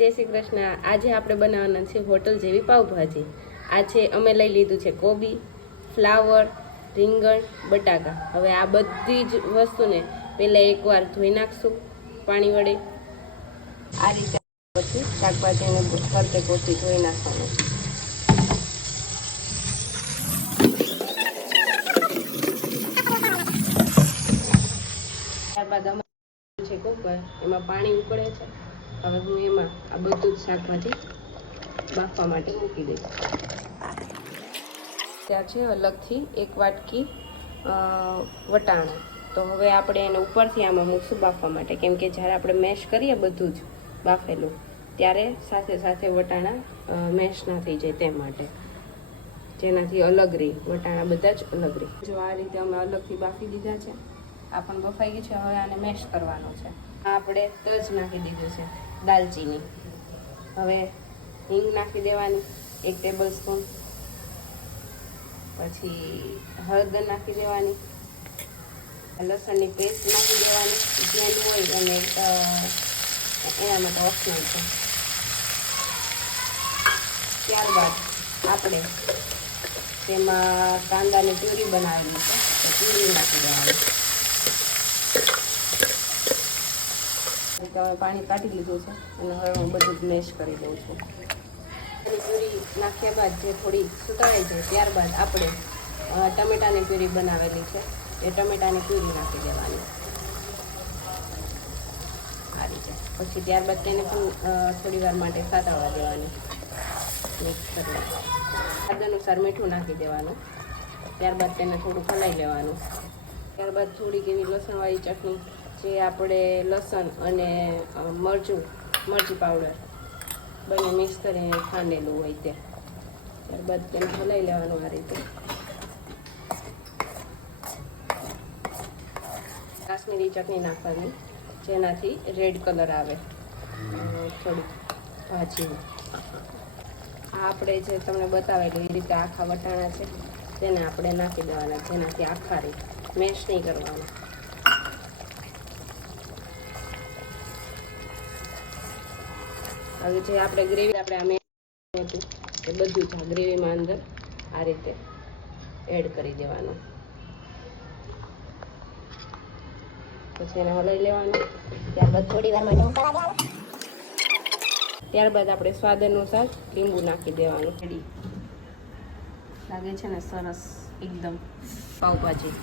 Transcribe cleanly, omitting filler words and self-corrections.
જય શ્રી કૃષ્ણ. આજે આપણે બનાવવાના છે હોટલ જેવી પાવભાજી. આ છે અમે લઈ લીધું છે કોબી, ફ્લાવર, રીંગણ, બટાકા. હવે આ બધી જ વસ્તુને પહેલાં એકવાર ધોઈ નાખશું પાણી વડે. આ રીતે પછી શાકભાજીને ફરતે કોથી ધોઈ નાખવાનું. ત્યારબાદ અમારે છે કુકર, એમાં પાણી ઉકળે છે. હવે હું એમાં આ બધું જ શાકભાજી બાફવા માટે મૂકી દઈશ. ત્યાં છે અલગથી એક વાટકી વટાણા. તો હવે આપણે એને ઉપરથી આમાં મૂકશું બાફવા માટે, કેમ કે જ્યારે આપણે મેશ કરીએ બધું જ બાફેલું ત્યારે સાથે સાથે વટાણા મેશ ના થઈ જાય તે માટે, જેનાથી અલગ રહી વટાણા બધા જ અલગ રહી. જો આ રીતે અમે અલગથી બાફી દીધા છે. આ પણ બફાઈ ગયું છે. હવે આને મેશ કરવાનો છે. આ આપણે તજ નાખી દીધું છે, દાલચીની. હવે હિંગ નાખી દેવાની 1 ટેબલ સ્પૂન. પછી હળદર નાખી દેવાની, લસણની પેસ્ટ નાખી દેવાની. જેલ હોય અને એના માટે ઓપ્શનલ છે. ત્યારબાદ આપણે તેમાં કાંદાની પ્યુરી બનાવેલી છે, તો પ્યુરી નાખી દેવાની. હવે પાણી કાઢી લીધું છે અને હવે હું બધું જ મેશ કરી દઉં છું. પ્યુરી નાખ્યા બાદ જે થોડી સુકાઈ જાય ત્યારબાદ આપણે ટમેટાની પ્યુરી બનાવેલી છે, એ ટમેટાની પ્યુરી નાખી દેવાની આ રીતે. પછી ત્યારબાદ તેને પણ થોડી વાર માટે સાતળવા દેવાની. મિક્સ કરી સ્વાદ અનુસાર મીઠું નાખી દેવાનું. ત્યારબાદ તેને થોડું હલાવી લેવાનું. ત્યારબાદ થોડીક એવી લસણવાળી ચટણી, જે આપણે લસણ અને મરચી પાવડર બંને મિક્સ કરીને ખાંડેલું હોય તે. ત્યારબાદ તેને હલાવી લેવાનું આ રીતે. કાશ્મીરી ચટણી નાખવાની, જેનાથી રેડ કલર આવે થોડીક ભાજીમાં. આ આપણે જે તમને બતાવેલું એ રીતે આખા વટાણા છે તેને આપણે નાખી દેવાના, જેનાથી આખા રહે, મેશ નહીં કરવાના. હવે જે આપણે ગ્રેવી આપણે આમે હતું એ બધું જ આ ગ્રેવીમાં અંદર આ રીતે એડ કરી દેવાનું. પછી એને હલાવી લેવાનું. ત્યારબાદ થોડી વાર માટે ત્યારબાદ આપણે સ્વાદ અનુસાર લીંબુ નાખી દેવાનું. રેડી લાગે છે ને સરસ એકદમ પાવભાજી.